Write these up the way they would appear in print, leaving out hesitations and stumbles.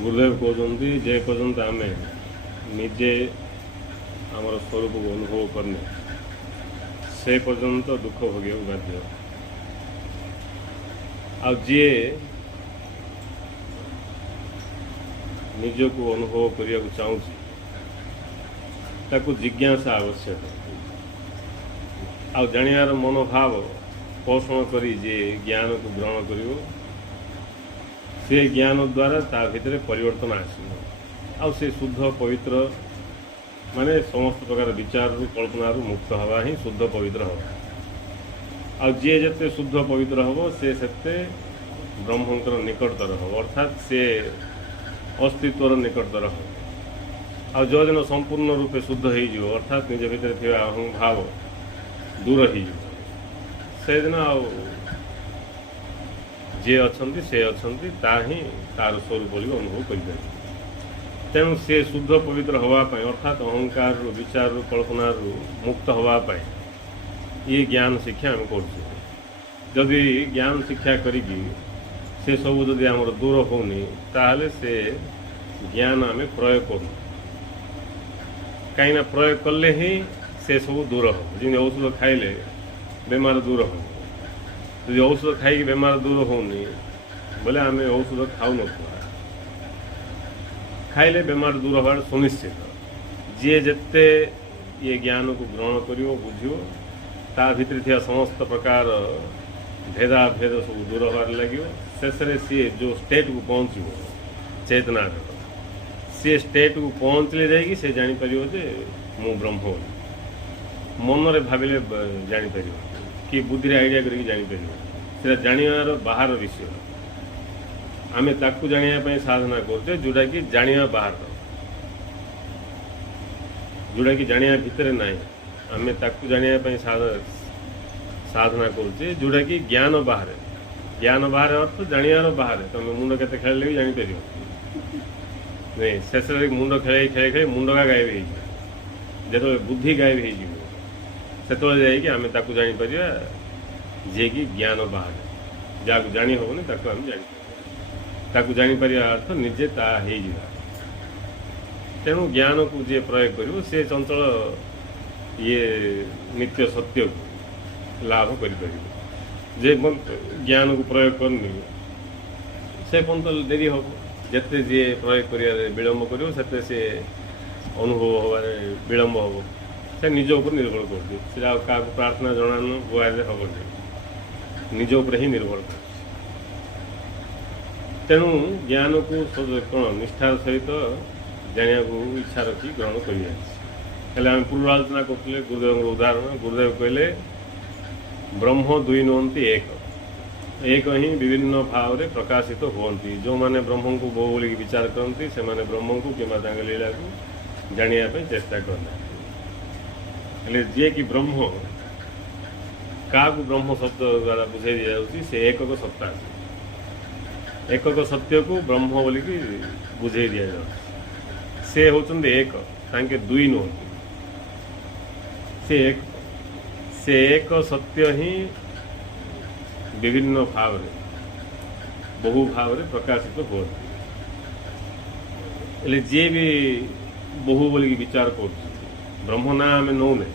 गुरुदेव कहते जे पर्यंत आम निजे आमर स्वरूप को अनुभव करने से पर्यंत दुख भोग बाध्य आजे निज को अनुभव करने को चाहूँ ताकू जिज्ञासा आवश्यक आ जानियार मनोभाव पोषण करी जे ज्ञान को ग्रहण करिवो से ज्ञान द्वारा ता भितर परिवर्तन आसो आ से शुद्ध पवित्र माने समस्त प्रकार विचार कल्पना मुक्त हवा ही शुद्ध पवित्र हवा आ जे जते शुद्ध पवित्र हबो से सेते ब्रह्मंकर निकटतर हबो अर्थात से अस्तित्वर निकटतर हबो आ जो दिन संपूर्ण रूपे शुद्ध हो अर्थात निज भितर थी अहं भाव दूर से दिन जे अच्छी से अच्छी ताही तार स्वरूप बोली अनुभव कर तेणु से शुद्ध पवित्र हवापाई अर्थात अहंकार विचार कल्पना मुक्त हवापाई ये ज्ञान शिक्षा आम करी ज्ञान शिक्षा करी से सब जदि आमर दूर होनी ताहले से ज्ञान आम प्रयोग करूँ कहीं प्रयोग कले ही से सब दूर हो जमी औषध खाइले बेमार दूर हो यदि औषध खाई बेमार दूर होनी बोले आम औषध खाऊ न खाइले बेमार दूर हवार सुनिश्चित जी जिते ये ज्ञान को ग्रहण कर बुझ ता भितर थी समस्त प्रकार भेदाभेद सब दूर हबार लगे शेष सी जो स्टेट को पहुँचो चेतना सी स्टेट को पहुँचले जाइए से जापर जे मु ब्रह्म मन रे भाविले जापर कि बुद्धि आइडिया करके जापर जानार बाहर विषय आमे ताकू जानापी साधना करते जोटा कि जाना बाहर जोटा कि जाना भितर ना आमे ताकू जानापी साधना करते जोटा कि ज्ञान बाहर अर्थ जानार बाहर तुम मुंड के खेल भी जापर नहीं शेष मुंड खेल खेल खेल मुंडका गायब हो बुद्धि गायब हो आम ताकू जापर जे कि ज्ञान बाहर जहाँ जानी हेनी ताकू आम ताकू जापर अर्थ निजे ता तेणु ज्ञान को जे प्रयोग कर से चंचल ये नित्य सत्य को लाभ कर जे ज्ञान को प्रयोग करनी से पर्यंत देरी हम जिते जी प्रयोग कर विलम्ब कर से अनुभव हबार विलम्ब हम से निज उपर निर्भर कर क्या प्रार्थना जनान गुआरे हेनी निज उपर ही निर्भर कर तेणु ज्ञान को कौन निष्ठार सहित जाना को इच्छा रखी ग्रहण कर पूर्व आलोचना करते गुरुदेव उदाहरण गुरुदेव कहले ब्रह्म दुई नुहति एक ही विभिन्न भाव में प्रकाशित होती जो माने ब्रह्म को बहु बोलिक विचार करती से माने ब्रह्म को कि लीला को जानापी चेष्टा करना जे कि ब्रह्म क्या ब्रह्म शब्द द्वारा बुझे दि जाऊँगी से एकक सत्ता एकक सत्य को ब्रह्म बोलिक बुझे दि जाए से होचंदे एक तांके दुई नुहति से एक सत्य ही विभिन्न भाव रे बहु भाव रे प्रकाशित होती जे भी बहु बोलिकी विचार कर ब्रह्म ना आम नौने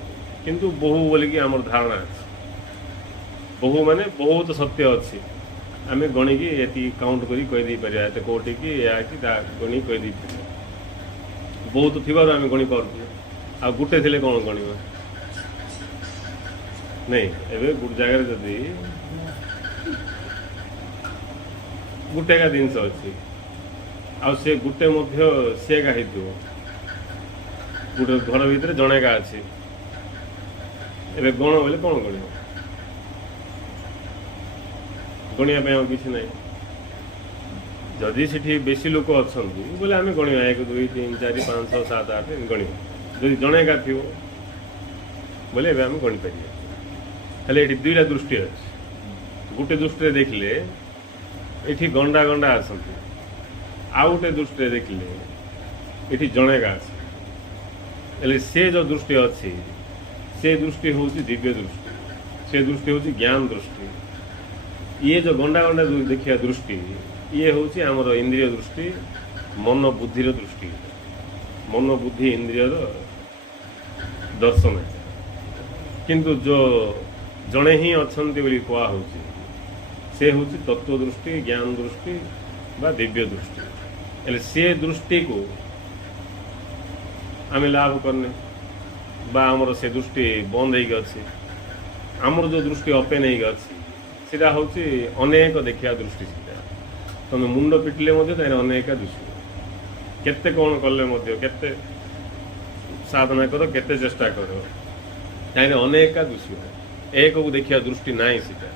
किंतु बहु बोलिकी आमर धारणा अच्छे बहु माने बहुत सत्य अच्छी आम गणिकी ये काउंट करी कहीदे पार एत कोटी कि या कि गणी कहीदे बहुत थी आम गणी पार्थे आ गोटे थे कौन गणवा नहीं एवं गोटे जगार जदि गुटेका जिनस अच्छी आसे गुटे सेगा गोटे घर भितर जनेका अच्छी ए गण बोले कौन गणिया किसी ना जदि से बेसी लोक अच्छा बोले आम गणिया 1 2 3 4 5 6 7 8 गणिया जदि जनेका थी बोले आम गणी पार ये दुईटा दृष्टि अच्छे गोटे दृष्टि देखले ये गंडा गंडा आसती आउ गोटे दृष्टि देखले ये जनेगा आसे से जो दृष्टि अच्छी से दृष्टि हूँ दिव्य दृष्टि से दृष्टि हूँ ज्ञान दृष्टि ये जो गंडा गंडा देखिया दृष्टि ये हूँ आमर इंद्रिय दृष्टि मन बुद्धि दृष्टि मन बुद्धि इंद्रिय दर्शन किंतु जो जड़े ही अच्छा कह से हूँ तत्व दृष्टि ज्ञान दृष्टि बा दिव्य दृष्टि एले से दृष्टि को आम लाभ करने बा आमर से दृष्टि बंद हो आमर जो दृष्टि ओपेन हो सीटा हूँ अनेक देखा दृष्टि सीटा तुम मुंड पिटिले अनेक दृष्टि केते कौन कले केते साधना कर केते चेष्टा कर अनेक दृष्टि एक को देखिया दृष्टि ना सीटा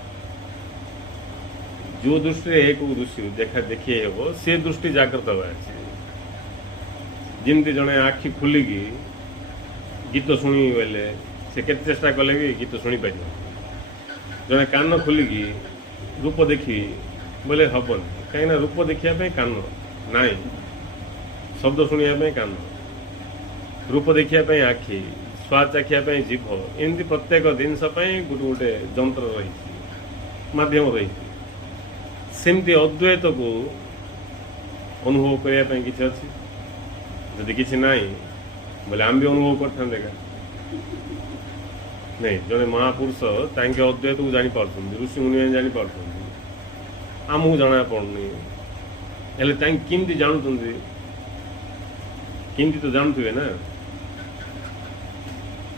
जो दृष्टि एक दृष्टि देखा देखी हे से दृष्टि जागृत हुआ जमती जड़े आखि खुलिकी गीत शुणी बोले से केते चेष्टा कले भी गीत शुणी पार जड़े कान खोलिकी रूप देखी बोले हेन कहीं रूप देखापी कान नाई शब्द शुणा कान रूप देखापी आखि स्वाद चाखियापी जीभ एमती प्रत्येक जिनस गोटे गोटे जंत्र रही मध्यम रही सेमती अद्वैत को अनुभव करने किसी अच्छी जदि किसी ना बोले आम भी अनुभव करते नहीं जड़े महापुरुष तांके अद्वैत को जापर ऋषि मुनि जापर आमको जना पड़नी हेल्ले केमती जानते केमती तो जानते ना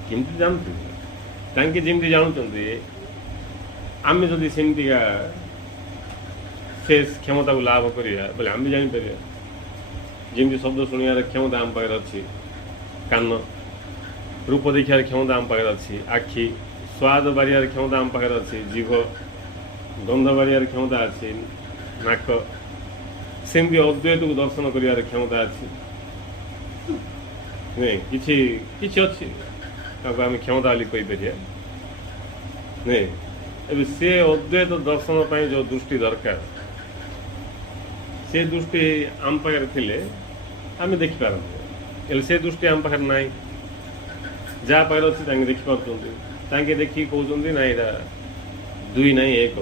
केमती जानते जमी जानते आम जदि सेमतिका से क्षमता को लाभ करिया बोले आम भी जापर जमी शब्द शुणियार क्षमता आम पाखे अच्छी कान रूप देखार क्षमता आम पाखे अच्छी आखि स्वाद बारियार क्षमता आम पाखे अच्छी जीभ गंध बारियार क्षमता अच्छी नाक सेमती अद्वैत को दर्शन कर क्षमता अच्छी नहीं किसी किसी अच्छी आम क्षमता बोली कहीपर नहीं ए से अद्वैत दर्शन पर जो दृष्टि दरकार से दृष्टि आम पाखे थे आम देखिपार से दृष्टि आम पाखे ना जहाँ पाखे अच्छे देखिपार देखिए कहते ना यहाँ दुई ना एक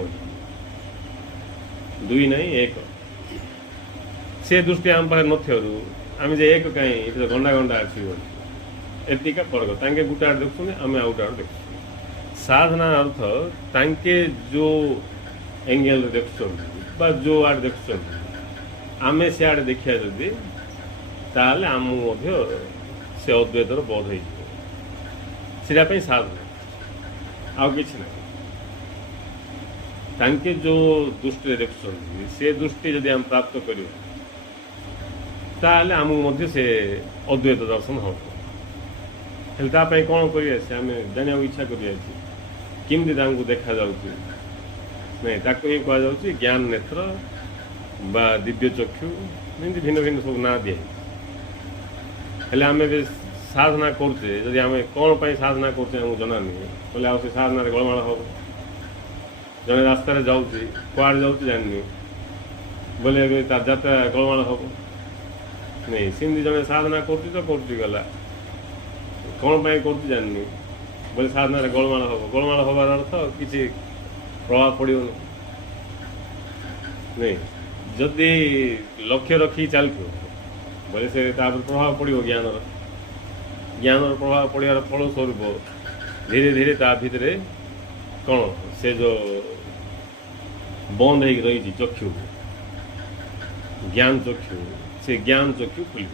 दुई ना एक से दृष्टि आम पाखे नथरू आम जे एक कहीं घंटा घंटा अच्छी एतिका फर्क तांके गुटे आड़ देखुं आम आउ गोटे आड़ देखु साधना अर्थ तांके जो एंगेल देखुं जो आड़ देखुं आमे से आड़े देखिया जदि ताले आमु से अद्वैतर बोध हो साधना आउ किछि ना तांके जो दृष्टि देखुं से दृष्टि जदि आम प्राप्त करियो ताले आमु से अद्वैत दर्शन हो कौन कर जाना इच्छा करमती देखा जाऊँगी नहीं ताको ही कह ज्ञान नेत्र बा दिव्य चक्षु एमती भिन्न भिन्न सब ना दिए आम साधना करते जदि आम कौन पर साधना करते आमको जनानी बोले से साधना गलमाल हम जड़े रास्तार जाऊँगी कड़े जाऊँ जानी बोले तार जात्रा गलमाल हम नहीं सेमती जड़े साधना कर गला कौन पर कर जानी बोले साधना गलमाल हबार अर्थ किसी प्रभाव पड़ो नहीं जदि लक्ष्य रखी चलती बोले से प्रभाव पड़ो ज्ञान प्रभाव पड़ार फलस्वरूप धीरे धीरे ता भितर कौन से जो बंद हो रही चक्षु ज्ञान चक्षु से ज्ञान चक्षु खुल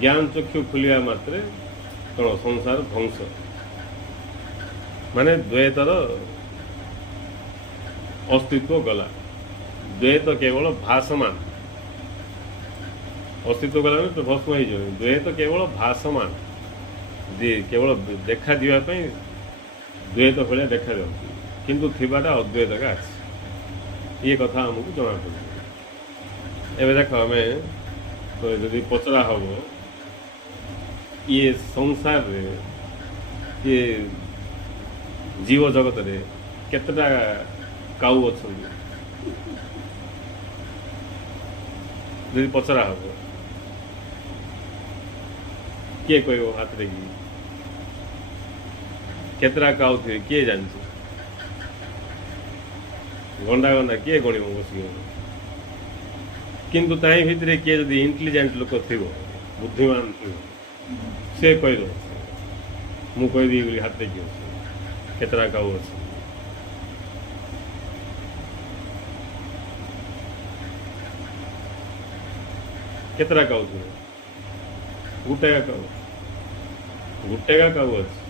ज्ञान चक्षु खुलिया मात्रे कौन संसार ध्वंस माने द्वैतर अस्तित्व गला द्वैत केवल भासमान अस्तित्व गला तो भस्म हो द्वैत केवल भासमान केवल देखा दिवाई द्वैत भाया देखा जाऊँगी किंतु थिबाटा अद्वैत का ये कथा आमको जना पड़े एवं देख आम जदि पचरा हम ये संसार रे ये जीव जगत रे केतटा काऊ अच्छा जदि पचरा हम किए कह हाथ रे केतरा काऊ थे किए जानते गंडा गंडा किए गणिब बस किंतु ताई भितर किए जदि इंटेलिजेंट लोक थी बुद्धिमान थी से कहीद मु कहीदी बोली हाथ देखिए केतरा काऊ अच्छे केतरा काऊ थे गुटेगा काऊ गुटेगा काऊ अच्छे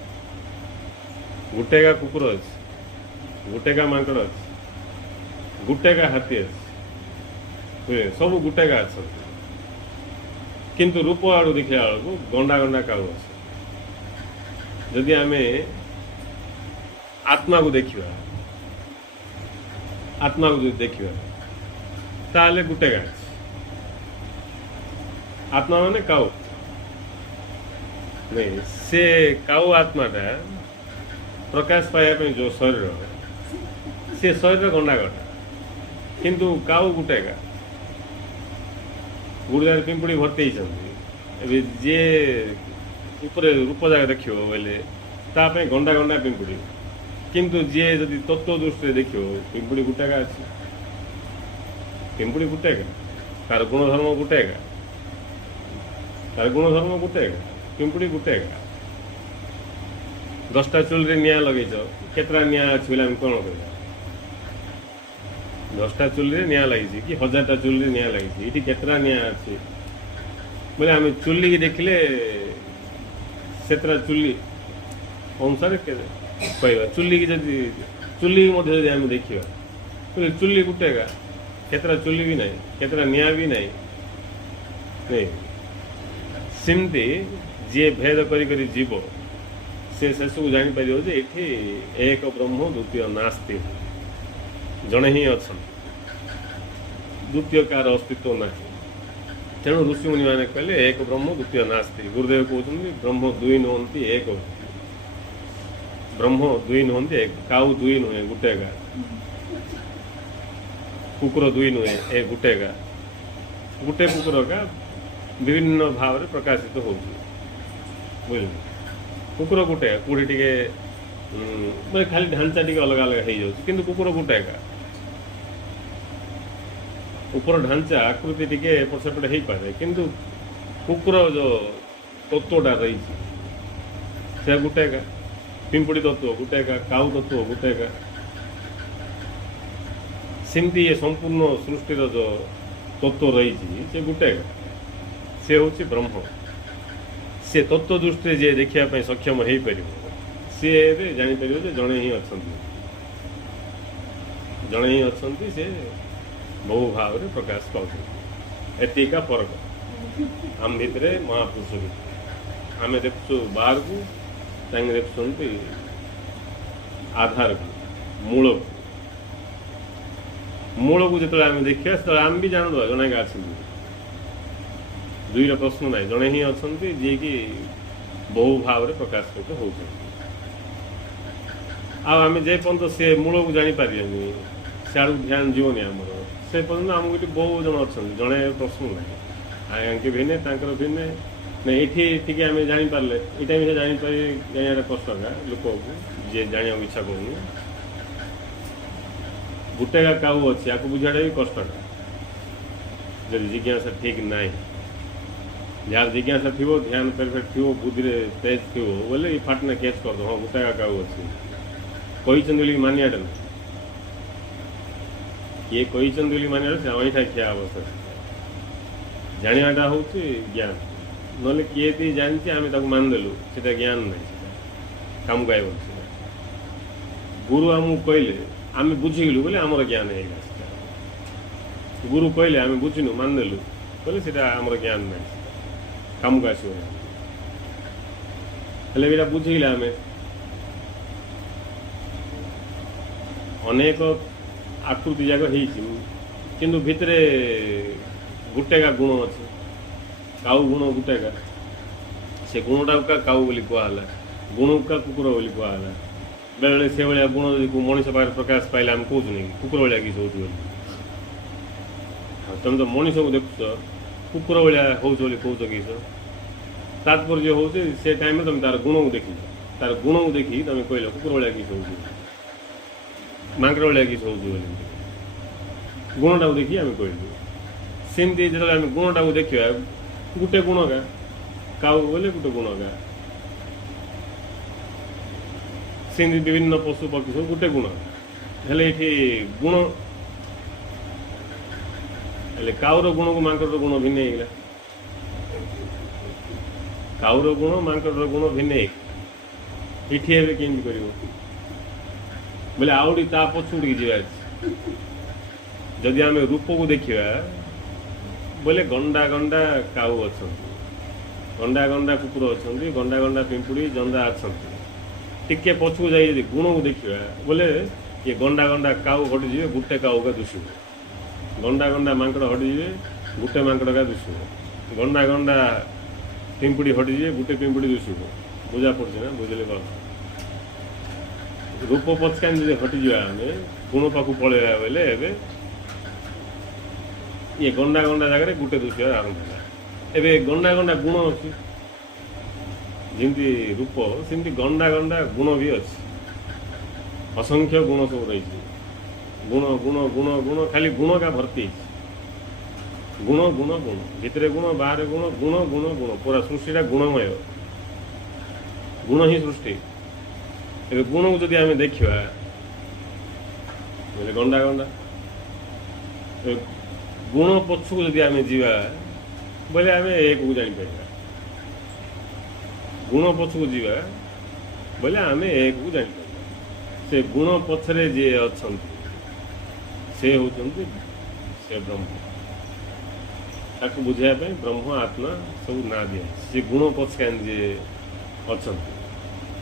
गुटेगा कुकुर अच्छे गुटेगा मांकड़ अच्छे गुटेगा हाथी अच्छे सब गुटेगा अच्छा किंतु रूप आड़ देखा बेलू गंडा गंडा काऊ अच्छे जदि आम आत्मा को देखा आत्मा को देखा ताले गुटेगा आत्मा माने काऊ नहीं से काऊ आत्माटा प्रकाश पाइबा जो शरीर से शरीर गंडा गंडा किंतु काऊ गुटेगा गुड़दार पिंपुड़ी भर्ती होती जे ऊपर रूप जाक देखो बोले ताप गंडा गंडा पिंपुड़ी किंतु जे जदि तत्व दृष्टि देखो पिंपुड़ी गुटेगा अच्छी पिंपुड़ी गुटेगा तार गुणधर्म गुटेगा तार गुणधर्म गुटेगा पिंपुड़ी गुटेगा 10टा चुल्ली निआ लगेच केतरा निआ अच्छी बोले कौन कह 10टा चुल्ली निआ लगी कि 1000टा चुल्ली निआ लगी ये केतरा निआ अच्छी बोले आम चुल्ली की देखले सेतरा चुल्ली अनुसार कहवा चुल्ली की जब चुल्ली आम देखा बोले चुल्ली गुटेगा केतरा चुल्ली भी नहीं केतरा निआ भी नहीं सिमती जी भेद करी जीव से सब जापर जे ये एक ब्रह्म द्वितीय नास्ति जड़े ही अच्छा द्वितीय कार अस्तित्व ना तेणु ऋषिमुनि मैंने कहले एक ब्रह्म द्वितीय नास्ति गुरुदेव कहते ब्रह्म दुई नुहति एक ब्रह्म दुई नुहति एक काऊ दुई नुहे गुटेगा कुकुर दुई नुहे एक गुटेगा गुटे कुकुर का विभिन्न भाव में प्रकाशित हो बुझे कुकुर गुटेगा कौटी टे मैं खाली ढांचा टे अलग अलग हो जाऊँ कि कुकुर गुटेगा ऊपर ढांचा आकृति टे एपट सेपट हो पाए किंतु कुकुर जो तत्वटा रही से गुटेगा पिंपुड़ी तत्व गुटेगा काऊ तत्व गुटेगा सिमती ये संपूर्ण सृष्टिर जो तत्व रही से गुटेगा से हूँ ब्रह्म से तत्व दृष्टि जे देखा सक्षम हो पार सी जापर जड़े ही अच्छा जड़े ही अच्छा से बहु भाव में प्रकाश पाते एतिका फरक आम भितर महापुरुष भितर आम देखु बाहर को देखुं आधार को मूल को जो आम देखा से आम भी जान दो जड़े अच्छे दुईर प्रश्न ना जड़े ही अच्छा जी कि बहु भाव में प्रकाशित हो आम जे पर्यटन से मूल को जापर सियाड़ ध्यान जीवनी आमर से पर्यटन आमको ये बहु जन अच्छा जड़े प्रश्न ना आगे भिन्ने भिन्ने नहीं ये आम जापारे यहाँ भी जापर जाना कष्ट लोक को जी जाना इच्छा करूँ गुटेगा काऊ अच्छी आपको बुझाटा भी कष्टा जब जिज्ञासा ठीक ना जार जिज्ञासा थी ध्यान परफेक्ट थी बुद्धि तेज थी बोले ये फाटना कैच कर दो हाँ गुटेगा काऊ अच्छी कही मानियाटा ना ये कही मानिया से अईठा खिया अवस्था जानाटा हूँ ज्ञान ना किए ती जानी आम मानदेलु से ज्ञान ना कम गाय गुरु आमको कहले आम बुझीगलु बोले आमर ज्ञान है गुरु कहले आम बुझीनु मानदेलु बोले से आमर ज्ञान ना कम को आसो हेल्ला बुझीगले आम अनेक आकृति जाक किंतु भितरे गुटेगा गुण अच्छे काऊ गुण गुटेगा से गुणटा का काऊ बोली कहला गुण का कुकुर बोली कहला बेले बेले से भाया गुण जब मनीष पाखे प्रकाश पाइले आम कहूँ कुकुर भाया किस हो तुम तो मनीष को देखुच कुकुर भाया हो कौच किस तात्पर्य हूँ से टाइम में तुम तार गुण को देखी तार गुण को देखी तुम कहल कुकुर भाया किस हो मांकड़ भाया किस हो गुणटा को देखिए आम कहलु सेमती जो आम गुणटा को देखा गोटे गुण गा काऊ बोले गोटे गुण गा सेमती विभिन्न पशु पक्षी सब गोटे गुण हेले ये गुण हेले काऊर गुण को मांकर गुण भिन्न होगा काऊर गुण मांकर गुण भिन्न इठी एवं केमती कर बोले आउटी ता पछुड़ी जा जदि आम रूप को देखा बोले गंडा गंडा काऊ अच्छा गंडा गंडा कुकुर अच्छा गंडा गंडा पिंपुड़ी जंदा अच्छा टिके पछू जाइए गुण को देखा बोले ये गंडा गंडा काऊ हटिजे गोटे काऊ का दुषिब गंडा गंडा मांकड़ हटिजे गोटे मांकड़ का दुषिब गंडा गंडा पिंपुड़ी हटिजे गोटे पिंपुड़ी दुषिब बुझा पड़े ना बुझे बात रूप पचकान जो हटिजा आम गुण पाक पलैया बोले ये गंडा गंडा जगह गोटे दुषिब आरंभ है एवं गंडा गंडा गुण अच्छी जमी रूप सेमती गंडा गंडा गुण भी अच्छी असंख्य गुण सब रही गुण गुण गुण गुण खाली गुण का भर्ती गुण गुण गुण भितर गुण बाहर गुण गुण गुण गुण पूरा सृष्टिटा गुणमय गुण ही सृष्टि ए गुण को जब आम देखा गंडा गंडा गुण पछू जब आम जा बोले आम एक जापर गुण पछू जा बोले आम एक जापर से गुण पछरे जे अच्छा से होती से ब्रह्म ताको बुझाइबा ब्रह्म आत्मा सब ना दिया से गुण पछकानी जे अच्छा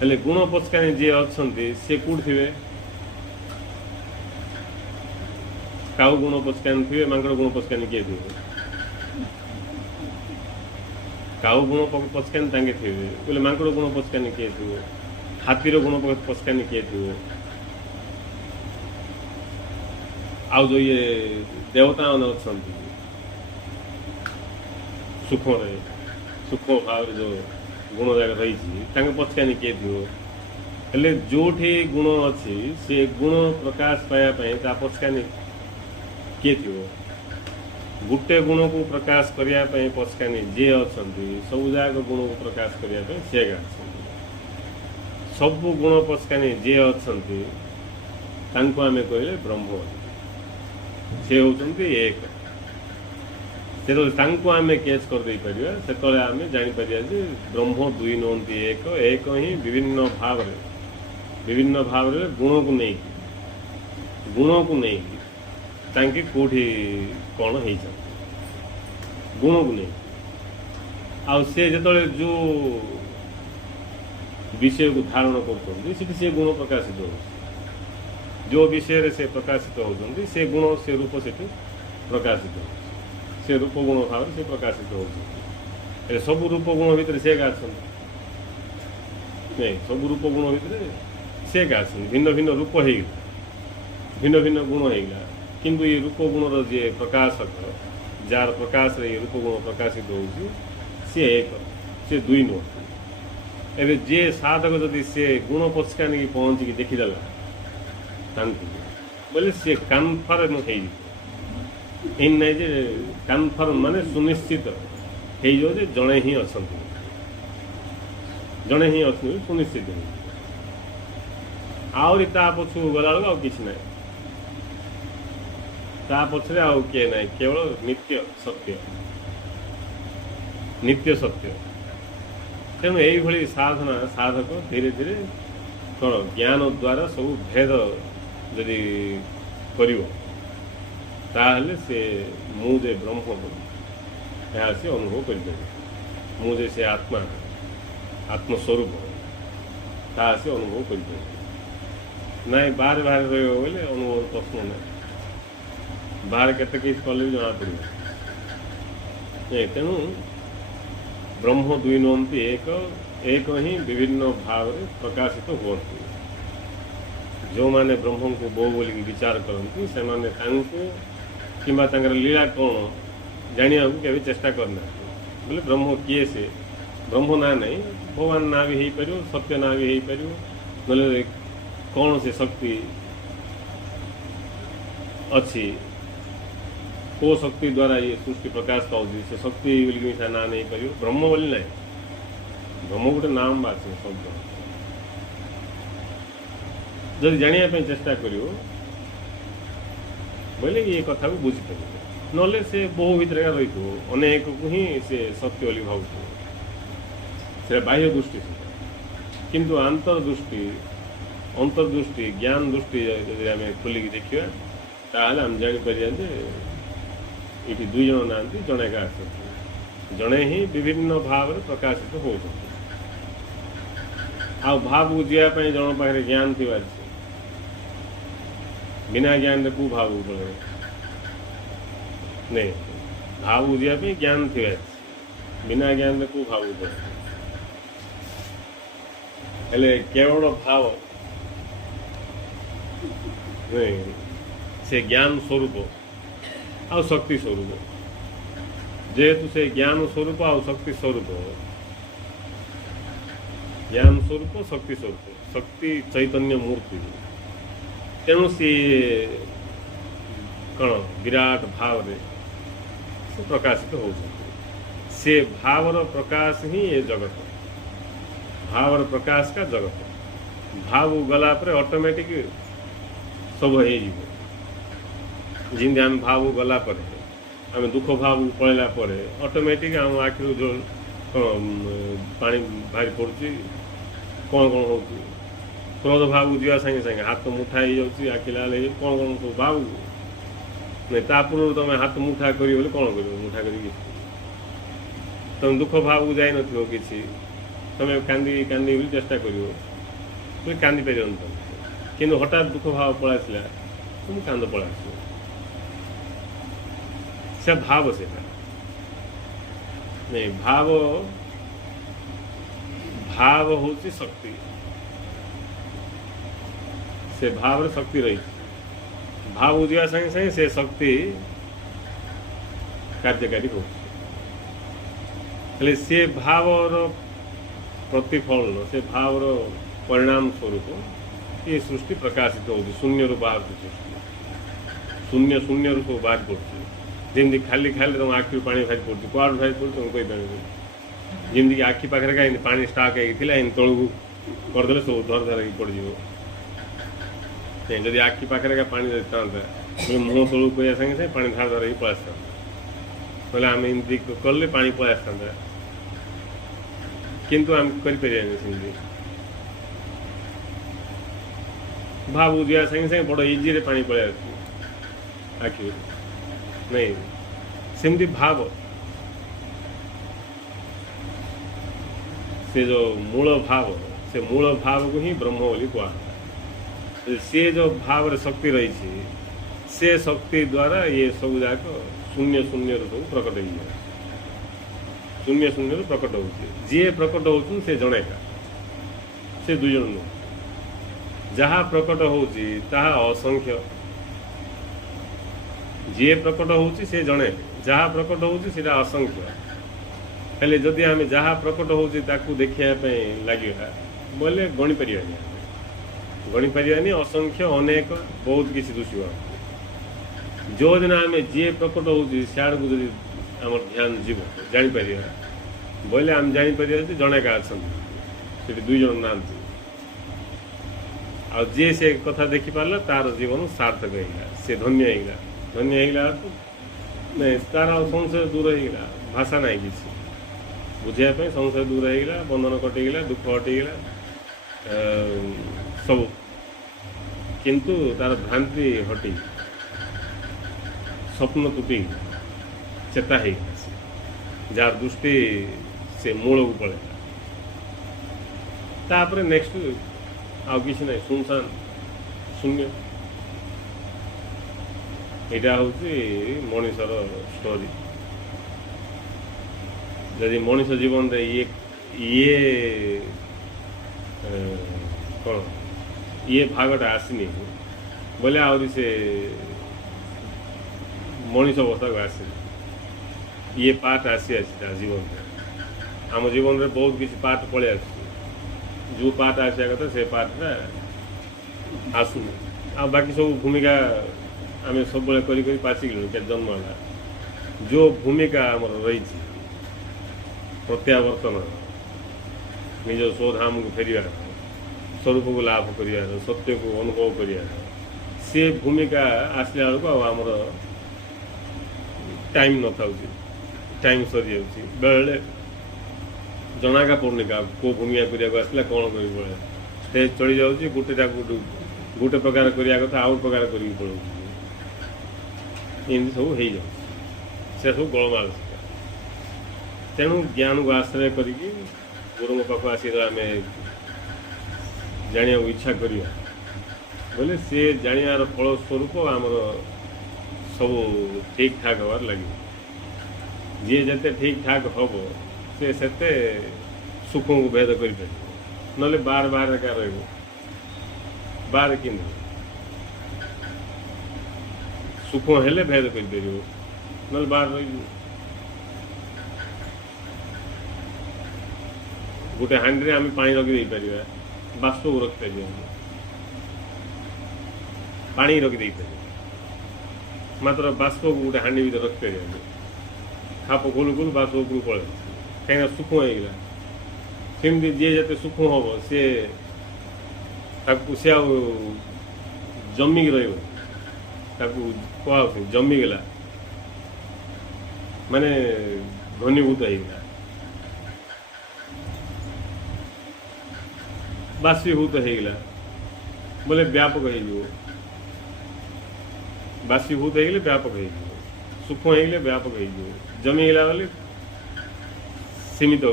हेले गुण पछकानी जे अच्छा से कौट थे काऊ गुण पछकानी थे मांकड़ गुण पछकानी किए थे काऊ गुण पछकानी तांगे थे बोले मांकड़ गुण पछकानी किए थे हाथीर गुण पछकानी किए थे आउ जो ये देवता मैंने अच्छा सूक्ष्म भाव जो गुण जगह रही पछकानी किए थी हेले जो गुण अच्छी से गुण प्रकाश पायापी पछकानी किए थी गोटे गुण को प्रकाश करने पछकानी जे अच्छा सब जाक गुण को प्रकाश करने से सब गुण पछकानी जे अच्छा आम कहले ब्रह्म से होती एक से आम कैच करदे पारिया से आम जापर जे ब्रह्म दुई नुहति एक ही विभिन्न भाव गुण को नहीं तांके कोठी कौन हो गुण को नहीं आउ से जो जो विषय को धारण कर से गुण प्रकाशित हो जो विषय से प्रकाशित होती से गुण से रूप से प्रकाशित हो से रूप गुण भाव से प्रकाशित हो सब रूप गुण भितर से नहीं सब रूप गुण भितर से भिन्न भिन्न रूप हो भिन्न भिन्न गुण होगा किंतु ये रूप गुणर जे प्रकाशक जार प्रकाश रे रूप गुण प्रकाशित हो एक से दुई नुह एवं जे साधक जदि से गुण पछकानी पहुँचिकी देखीदेला बोले सी कन्फर्म हो ना जे कन्फर्म माने सुनिश्चित हो जड़े ही अच्छा जड़े ही अच्छे सुनिश्चित आहरी ता पछू गला बेलू कि ना ता पछरे आउ किए ना केवल नित्य सत्य तेणु यही साधना साधक धीरे धीरे कौन ज्ञान द्वारा सब भेद जदि कर से मुझे ब्रह्म यहाँ से अनुभव कर मुझे से आत्मा आत्मस्वरूप ता से अनुभव कर नाई बाहर बाहर रही अनुभव प्रश्न ना बाहर केते किस कले जना पड़े तेणु ब्रह्म दुई नुहति एक ही विभिन्न भाव प्रकाशित होती जो माने ब्रह्म को बो बोल विचार करती से लीला कौन जाना के चेष्टा करना बोले ब्रह्म किए से ब्रह्म ना नहीं भगवान ना भी हो पार सत्य ना भी हो पार ना कौन से शक्ति अच्छी को शक्ति द्वारा ये सृष्टि प्रकाश पाऊँ से शक्ति बोलिकी से ना नहीं कर ब्रह्म बोली ना ब्रह्म गोटे नाम बा से शब्द जब जानापी चेष्टा कर बोले ये कथा को बुझीपार ना से बहु भितर रही अनेक को ही से सत्य बोली भाव से बाह्य दृष्टि किंतु अंतर्दृष्टि ज्ञान दृष्टि यदि आम खोलिकी देखा ताल आम जापर ये दुई जन ना जड़े का जड़े ही विभिन्न भाव प्रकाशित हो भाव बुझापी जन पाखे ज्ञान थी बिना ज्ञान को भाव पड़े नहीं भाव बुझापी ज्ञान थी बिना ज्ञान को भाव पड़े हेले केवल भाव नहीं से ज्ञान स्वरूप आ शक्ति स्वरूप जेहेतु से ज्ञान स्वरूप आ शक्ति स्वरूप ज्ञान स्वरूप शक्ति स्वरूप शक्ति चैतन्य मूर्ति तेणु सी कौन विराट भाव रे से प्रकाशित हो से भावर प्रकाश ही ये जगत भावर प्रकाश का जगत भाव गला पर ऑटोमेटिक सब हो जिंदे आम भाव गला पर आम दुख भाव पड़ेला ऑटोमेटिक आम आखिर जो पानी बाहरी पड़ुची कौन कौन हो क्रोध भाव जा सागे सागे हाथ मुठा हो जाऊँगी आखि लाल हो कौन कौन सब भाव नहीं पूर्व तुम हाथ मुठा कर कौन कर मुठा कर तुम दुख भाव जाई न कि तुम कांदी कांदी बोली चेष्टा कर कांदी पार तुम कि हठात दुख भाव पलैसा तुम कांद पलैस से भाव से नहीं भाव भाव हूँ शक्ति से भाव रे शक्ति रही भाव बुझा संगे संगे से शक्ति कार्यकारी हो से भावर प्रतिफलन से भावर परिणाम स्वरूप ये सृष्टि प्रकाशित हो शून्य रू बाहर सृष्टि शून्य शून्य रू सब बाहर पड़ी खाली खाली तुम आखि पानी बाहर पड़ी कौड़ बाहर पड़ी तुम कहीपर जमीक आखि पाखे का पानी स्टाक होता तलू करदे सब धर धर पड़ज जदि आखि पाखे का पानी था मुह तलू कह संगे संगे पानी धार धर पलैसा बोले आम एमती कले पानी पलैसा किंतु आम कर भाव बुझा संगे संगे बड़ इजी रे पानी पड़े आखि नहीं सेमती भाव से जो मूल भाव से मूल भाव को ही ब्रह्म बोली कहा से जो भाव शक्ति रही से शक्ति द्वारा ये सब जाक शून्य शून्य सब प्रकट हो शून्य शून्य प्रकट हो जी प्रकट हो जड़े का से दुई जन नुह जहाँ प्रकट होता असंख्य जी प्रकट हो जड़े जहाँ प्रकट होता असंख्य हेले जदि आम जहाँ प्रकट हो देखापी लगे बोले गणिपर गणिपर असंख्य अनेक बहुत किसी दुष्वा जो दिन आम जी प्रकट हो सियाड़ को जब आम ध्यान जीव जापर बोले आम जापर जड़े का अच्छा दुई जन ना आ जे से कथा देखी पारला तार जीवन सार्थक होगा से धन्य होगा नहीं तार संशय दूर होगा भाषा ना किसी बुझापी संशय दूर होगा बंधन कटिगला दुख हटिगला सब किंतु तार भ्रांति हटी स्वप्न टूटी चेता है जार दृष्टि से मूल को पड़े तापर नेक्स्ट आउ किसी ना सुनसान शून्य यहाँ हूँ मनीषर स्टोरी जदि मनीष जीवन रे ये कौन ये भागटा आसनी बोले आहरी से मनीष अवस्था को आसनी ये पार्ट आसी जीवन आम जीवन रे बहुत किसी पार्ट पड़े आस जो पार्ट आसा कथा से पार्टा आसुनी आ बाकी सब भूमिका आम सब पाचिगलु के जन्म है जो भूमिका आमर रही प्रत्यावर्तन निज स्वधाम को फेर स्वरूप को लाभ कर सत्य को अनुभव कर सी भूमिका आसला बेलू आमर टाइम न था टाइम सरी जाऊँगी बेले जनाका पड़नी क्या कौ भूमिका करने आसला कौन कर स्टेज चढ़ी जाऊँगी गोटे प्रकार करने कथा आउ प्रकार कर सब हो से सब गोलमाल तेणु ज्ञान को आश्रय करी गुरु पाख आस आम जाना इच्छा करिया बोले सी जानार फलस्वरूप आमर सब ठीक ठाक हबार लगे जी जिते ठीक ठाक हम से सुख को भेद कर ना बार बार क्या बार कि सुख हेले भेद कर ना बार गोटे हांडी आम पा रखी पार बाष्प को रखिपर पा रखी पार मात्र बाष्प को गोटे हांडी भर रखिपर खाप खोलू खोलू बाष्प उपरू पड़े कहीं सुख होगा सेमती जी जिते सुख हम सी सी जमिक रहा जमीगला माने घनीभूत होगा बाष्पीभूत होगा बोले व्यापक हो बाष्पीभूत होगले व्यापक हो सुख होगले व्यापक हो जमीगला बोले सीमित हो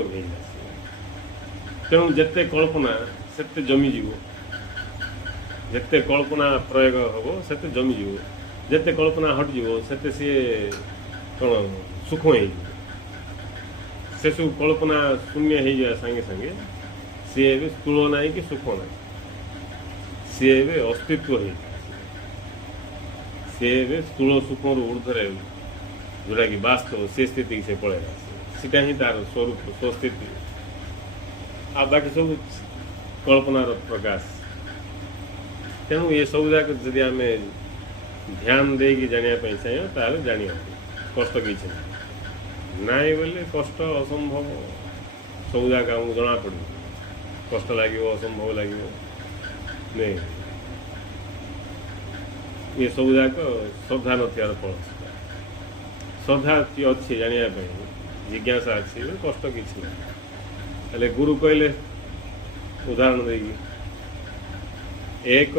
तेणु जिते कल्पना से जमीज जिते कल्पना प्रयोग हम से जमीज जिते कल्पना हटज से सी कौन सुख हो से सब कल्पना शून्य हो जाए सांगे सांगे सी ए स्थूल ना कि सुख ना सी ए अस्तित्व हो सी ए स्थूल सुख ऊर्धे जोटा कि वास्तव से स्थिति से पड़ेगा सीटा ही तार स्वरूप स्वस्थिति आ बाकी सब कल्पनार प्रकाश तेणु ये सब जाक जदि आम ध्यान देकी जानापी चाहिए ताल जाना कष्ट किसी ना बोले कष्ट असंभव सब जाक आमको जना पड़े कष्ट लगे असंभव लगे नहीं ये सब जाक श्रद्धा नथार फल श्रद्धा अच्छी जानापी जिज्ञासा अच्छी कष्ट किसी ना हेले गुरु कहले उदाहरण देगी एक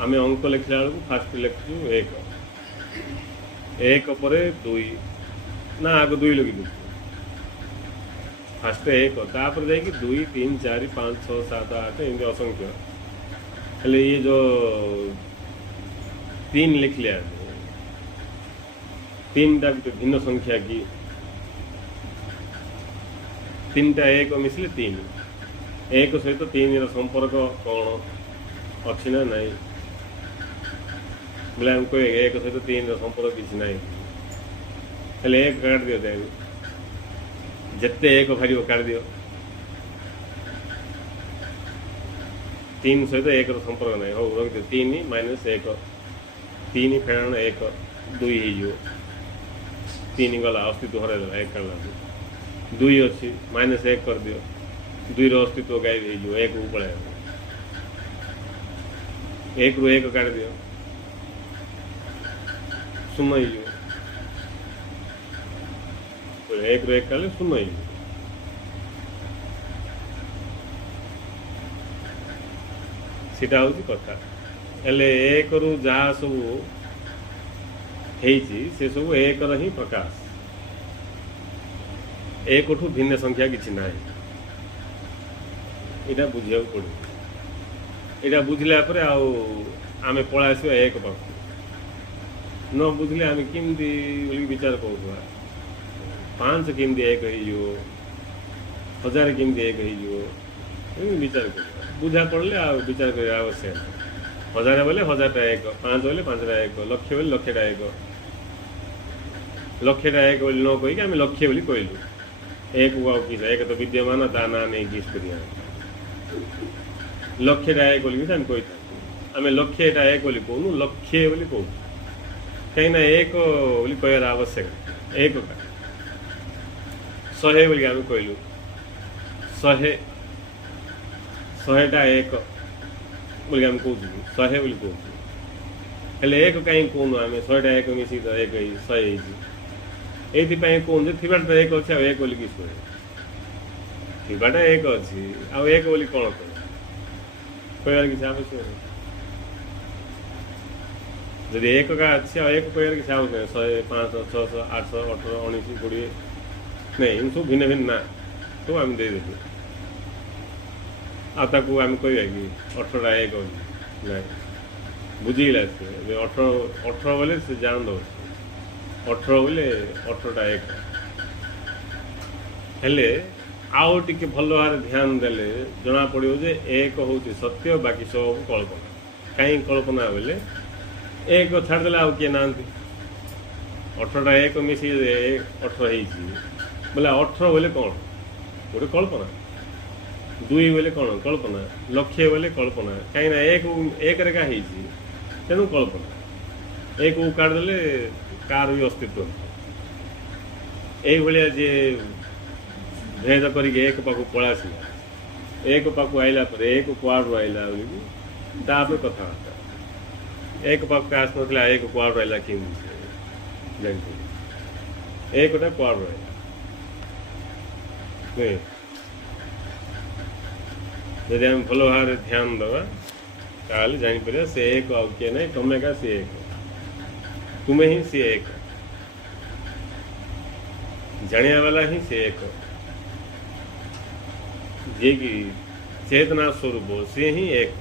आम अंक लिखला बेलू फास्ट लिखु एक परे दुई ना आग दुई लगे फास्ट एक तापर जाकि 2 3 4 5 6 7 8 एमती असंख्य हेले ये जो 3 लिख लिया 3टा भिन्न संख्या की 3टा एक मिसले 3 एक सहित 3 संपर्क कौन अच्छी ना नहीं बोले हमको एक सहित 3 संपर्क किसी ना हेले एक काट दियो जिते एक भारी काट दियो 3 सहित एक संपर्क नहीं हो रख दियो 3 माइनस 1 3 फेण 1 2 हो 3 गला अस्तित्व हर एक काट 2 अच्छी माइनस 1 कर दियो 2 अस्तित्व गायब हो 1 को पड़े 1 रू 1 काट दियो 0 हो 1 रू 1 काले 0 हो सीटा हूँ कथा हेले 1 रू जहाँ सब से सब 1 ही प्रकाश 1 ठू भिन्न संख्या किसी ना यहाँ बुझा पड़े यहाँ बुझला आम पला आस 1 पाख न बुझले आम केमती विचार करूँ 5 केमती 1 हो 1000 केमती 1 हो विचार कर बुझा पड़े आ विचार कर आवश्यक 1000 बोले 1000टा 1 5 बोले 5टा 1 लक्ष बोले 1,00,000टा 1 1,00,000टा 1 बोली न कहीकि आम लक्ष्य बोली कहलु 1 को आउ किस 1 तो विद्यमान ता ना नहीं किस करिया 1,00,000टा 1 बोली आम कही आम 1,00,000टा 1 बोली कहूँ लक्ष्य बोली कहूँ कहीं ना एक बोली कहर आवश्यक एक का 100 बोली आम कहलु 100टा एक बोली आम कौन 100 बोली कौन हेल्ले एक कहीं कौन आम 100टा एक मिसी तो एक 100 ये कौन थीबाटा एक अच्छे आ एक बोली किस थीबाटा एक अच्छी आ एक बोली कौन कहर किसी आवश्यक नहीं जदि एक का अच्छी आ एक कहर किसी आवश्यक 100 500 600 800 18 19 20 नहीं इन सब भिन्न भिन्न ना तो आम दे देते आताको आम कह कि 18टा एक ना बुझीला से 18 बोले से जान दो 18 बोले 18टा एक हेले आउ टिके भल भाव ध्यान देले जना पड़ो जे एक हूँ सत्य बाकी सब कल्पना कहीं कल्पना बोले एक छाड़देला आउ किए ना 18टा एक मिसी 18 बोले 18 बोले कौन गोटे कल्पना 2 बोले कौन कल्पना लक्ष्य बोले कल्पना कहीं एक रेखा तेणु कल्पना एक काटदेले कार भी अस्तित्व ये जे भेद करके एक पाक पलासी एक पाक आइला एक कुआड़ आइला तापर कथबार्ता एक पाक आस ना एक कुआड़ आइला कि जानते एक कुआड़ आइला नहीं जदि आम भल भाव ध्यान दवा ताल जापर से एक आउ किए ना तुम का सी एक तुम्हें ही सी एक जानिया वाला ही से एक जे कि चेतना स्वरूप से ही एक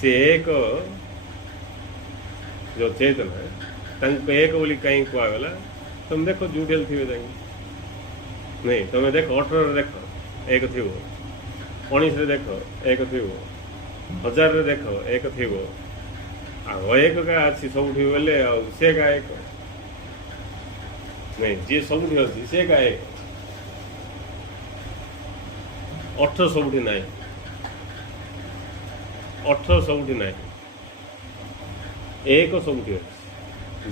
से एक जो चेतना तंक एक बोली कहीं कहगला तुम देखो जुटेल थी नहीं तुम देख 18 देख एक थी 19 देख एक थी 1000 देख एक थी एक का अच्छी सब बोले से का एक नहीं जे सब अच्छी से का एक 18 सब ना 18 सब ना एक सब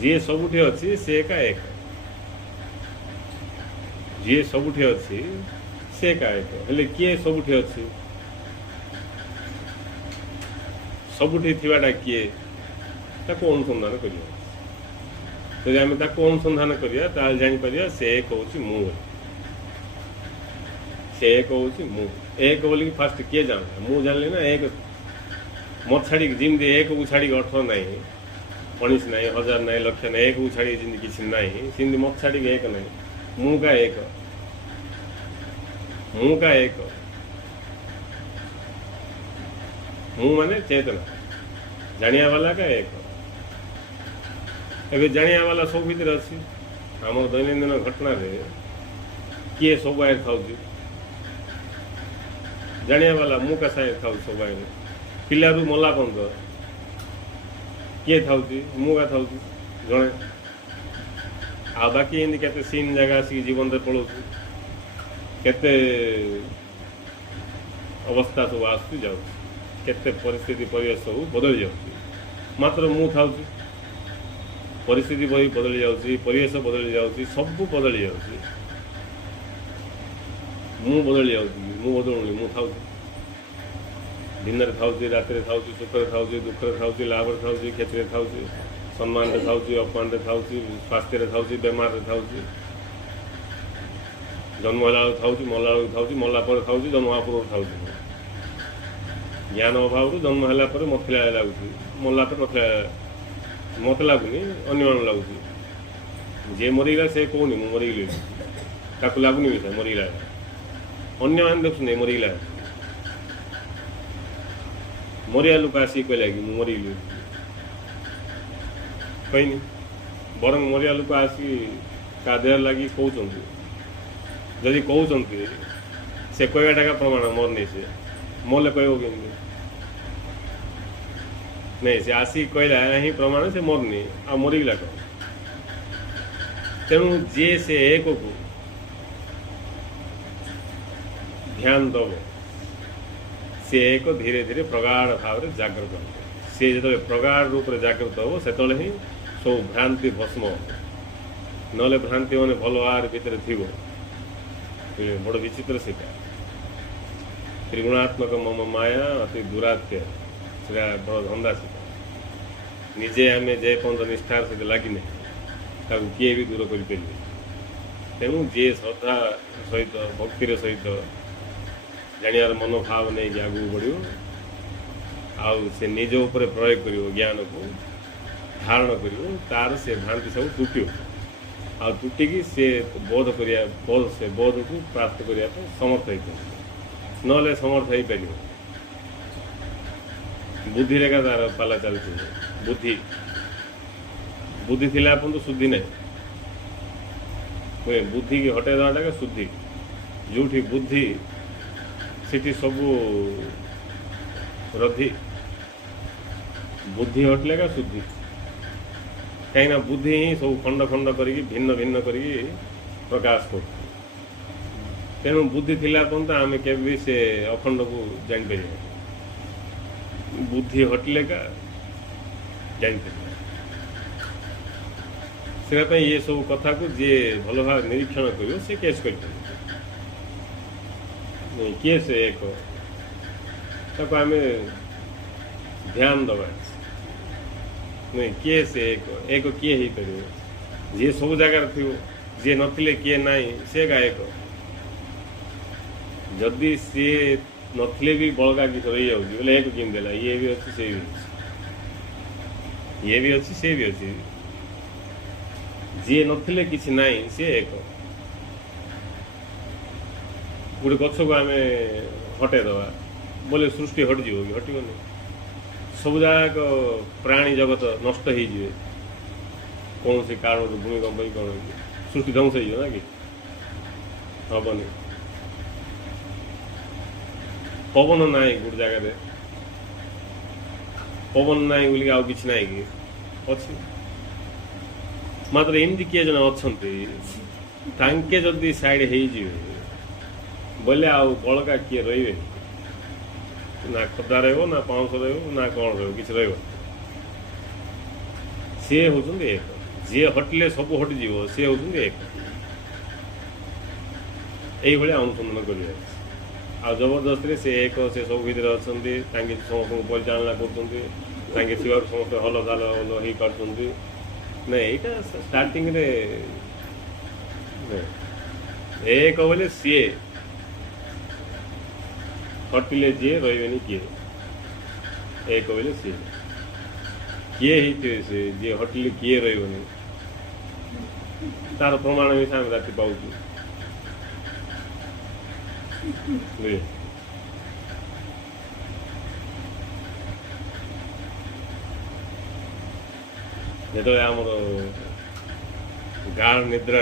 जी सब अच्छी से का एक जी सबुठी अच्छी से का एक हेले किए सबुठी अच्छी सबुठी थिवाटा किए ताको अनुसंधान करिया तो आम ताको अनुसंधान करिया ताल जानि परिया से एक होची मु से एक होची मु एक बोली फास्ट किए जान मु जानली ना एक मत छाड़ी जिमती एक को छाड़ी 18 नहीं 19 नहीं 1000 नहीं लक्ष नहीं एक को छाड़ी जिंदगी किसी नहीं सिंधी मत छाड़ी एक नहीं मु का एक मु माने चेतना जानिया वाला का एक एवं जानिया वाला सब भीतर अच्छी आम दैनंदिन घटना किए सब आए खाऊ जानिया वाला मु का साए खाऊ सब आए पिला रू मला पर्यंत किए था मु का था जड़े आ बाकी एमती के सीन जगह आसिक जीवन पड़ो केते अवस्था सब आस केते परिस्थिति परिवेश सब बदल जाऊँ मात्र मु था परिस्थिति बही बदली जाऊँगी परिवेश बदली जाऊँगी सब बदली जाऊँगी मु बदली जाऊँगी मु बदलुनी मु था दिन था रात था सुख था दुख था लाभ था क्षति था सम्मान था अपमान था स्वास्थ्य था बेमार था जन्म था मला था मला था जन्म पूर्व था ज्ञान अभाव जन्म है मत लगुच मला मत लगुनि अन्य लगुच जे मरीगला से कहूनी मु मरीगली ताकू लगुनि मरीगला अन्य मैंने देखुन मरीगला मरिया लोक आसिक कहला कि मु मरीगली कहनी बर मरिया लोक आसी का देह लगी कहते जदि कहते से कहटा का प्रमाण मोर नहीं से मोले कह नहीं से आसिक कहला ही प्रमाण से मोर नहीं आ मरीगला कह तेणु जे से एक को ध्यान दब सी एक धीरे धीरे प्रगाढ़ भाव में जागृत हो सी जो प्रगाढ़ रूप से जागृत हो से ही सब भ्रांति भस्म नले भ्रांति मैंने भल आर भितर थी बड़ विचित्र सीटा त्रिगुणात्मक मम माया अति दुरात्य से बड़ धंदा सीटा निजे आम जे पर्यटन निष्ठार सहित लगिने किए भी दूर कर तेणु जी श्रद्धा सहित भक्तिर सहित जानियार मनोभाव नहीं आगू बढ़ से निज उपर प्रयोग कर ज्ञान को धारण कर तार से भ्रांति सब टूटो आ टूटिकी से बोध करिया बोध से बोध को प्राप्त करने समर्थ हो ना समर्थ हो पार बुद्धि रेखा तार पाला चलती बुद्धि बुद्धि थिला अपन तो शुद्धि नहीं बुद्धि की हटे देवाटा शुद्धि जो बुद्धि से सबू रद्धि बुद्धि हटले का शुद्धि कहीं बुद्धि ही सब खंड खंड करी भिन्न भिन्न करी प्रकाश कर तेणु बुद्धि थिला पर्यंत आम के से अखंड को जापर बुद्धि हटले का जापर से ये सब कथा को जी भल भाव निरीक्षण कर से केस कर किए से एक ताको आम ध्यान दबा नहीं किए से एक किए ही कर जी सब जगार थी जी नथिले किए नाई से का एक जदि सी नथिले भी बड़का किस रही जाऊँगी बोले एक किन देला ये भी अच्छी से भी ये भी अच्छी से भी अच्छी जी नथिले किसी नाई सी एक गोटे गछ को आम हटे दवा बोले सृष्टि हटज कि हटोनी सब जाक प्राणी जगत नष्ट हो कौन से कारण भूमिकंप कौन सृष्टि ध्वंस हो कि हेनी पवन ना गोटे जगह पवन ना बोल आउ कि ना कि अच्छी मात्र एमती किए जन अच्छा जदि साइड हो बोले आउ बड़का किए रे ना खदा रहा ना पाउंस ना कौन रही सी हूँ एक जी हटले सब हटिज सी हूँ एक ये अनुसंधान कर आ जबरदस्ती से एक से सब भर अच्छा समस्त परिचालना कर समस्त हल चाल हल ही कर नहीं स्टार्टिंग रे एक बोले सी हटिले जी रही किए एक बोले सी किए ही थे से जी हटिले किए रही तार प्रमाण भी सामने राति पाऊ जो आमर गाढ़ निद्रा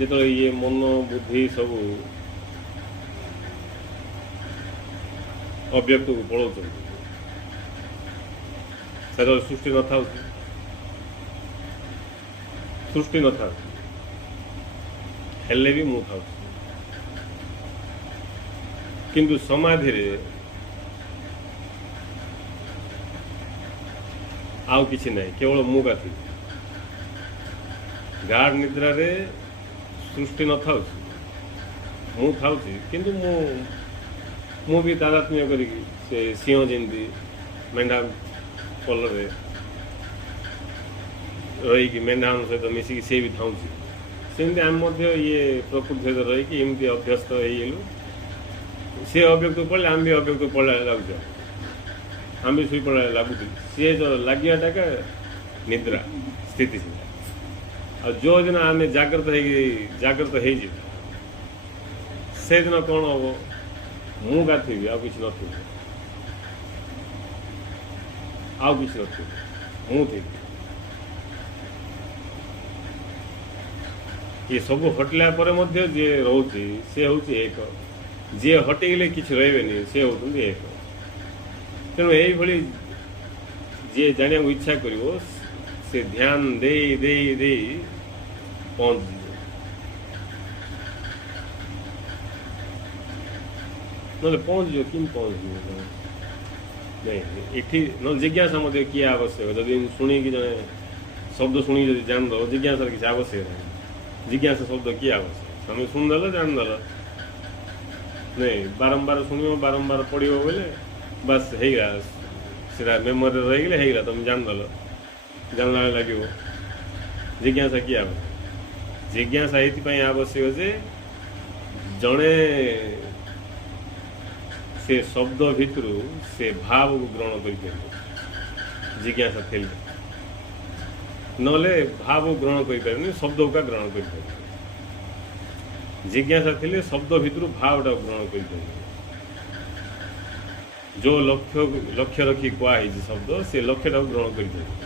जो ये मन बुद्धि सब अव्यक्त को पढ़ाऊँ से सृष्टि न था सृष्टि न था हेले भी मु था किंतु समाधि रे आउ किसी नहीं केवल मुगा थी गाढ़ निद्रा रे सृष्टि न था मु था किंतु मु भी तादात्म्य करी से सिंह जमी मेढा कलर रही मेढा सहित मिसिकी सी भी था सेमती आम ये प्रकृति सहित रही एमती अभ्यस्त हो सी अव्यक्त पड़े आम भी अव्यक्त पड़ा लगुच आम भी शुई पड़ा लगुच सी जो लगियाटा का निद्रा स्थिति आ जो दिन आम जागृत से दिन कौन हम मु गाथी आउ कि आउ कि मु थी ये सब हटला पर मध्य जी रोचे सी हूँ एक जी हटिगले कि रही सी हूँ एक तेणु यही जी जाना इच्छा कर से ध्यान दे दे दे पहुँच ना पहुँच कि पहुँच नहीं एठी न जिज्ञासा मध्य किए आवश्यक जदि शुणी जड़े शब्द शुणी जब जानद जिज्ञासार किसी आवश्यक ना जिज्ञासा शब्द किए आवश्यक तुम शुणिदेल जानदेल नहीं बारंबार शुण बारंबार पढ़ बोले बस होगा सीधा मेमोरी रहीगले होगा तुम जानदेल जानला लगे जिज्ञासा किए आवश्यक जिज्ञासा ये आवश्यक जे जड़े से शब्द भितर से भाव को ग्रहण कर जिज्ञासा थे नले भाव को ग्रहण कर शब्द का ग्रहण कर जिज्ञासा थे शब्द भितर भावटा ग्रहण कर जो लक्ष्य लक्ष्य रखी कहुई शब्द से लक्ष्यटा ग्रहण कर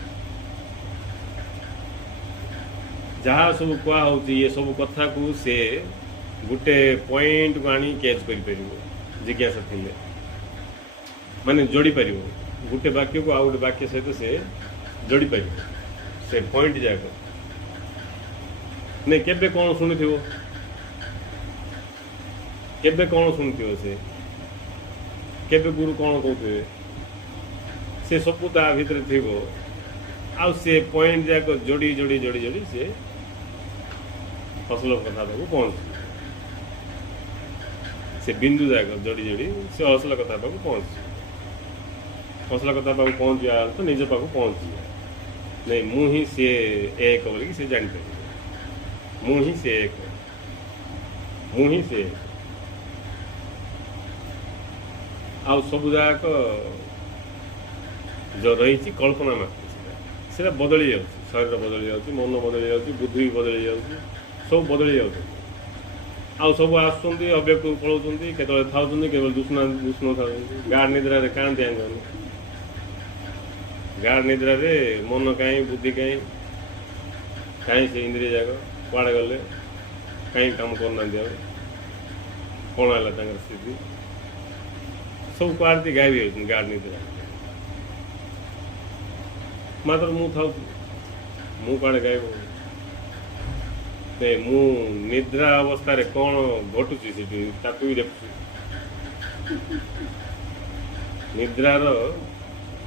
जहाँ सब कहुच ये सब कथा को से गोटे पॉइंट को आनी कैच कर जिज्ञासा थे माने जोड़ी पार गोटे वाक्य को आउ गोटे वाक्य सहित से जोड़ी पार से पॉइंट जाक नहीं केबे कौन शुणी केबे कौन शुणी से केबे गुरु कौन कहते से सब ता भीतर थी आउ से पॉइंट जाक जोड़ी जोड़ी जोड़ी जोड़ी से फसल कथा को पहुँच से बिंदु जाक जोड़ी जोड़ी से असल कथा पाक पहुँच असल कथा पाक पहुँच गया तो निज पाक पहुँच गया नहीं मु ही सी एक बोल से जापर मु ही से एक मु ही से आउ सब जाक जो रही कल्पना मात्र से बदली जा शरीर बदली जाऊँ मन बदली जाऊँ बुद्धि बदली जाऊँ सब बदली जाऊँ आउ सब आसुँच अव्यक्त पलाउं केतले था केवल दुष्ण दुष्ण था गाढ़ निद्रा क्या ध्यान गाढ़ निद्रा मन कहीं बुद्धि कहीं कहीं से इंद्रिय जाक कुआड़े गले कहीं काम करना कौन है स्थिति सब कुआड़ती गायब हो गाढ़ निद्रा मात्र मु था मु कुआड़े गायब मु निद्रा अवस्था रे कौन घटुची भी देखु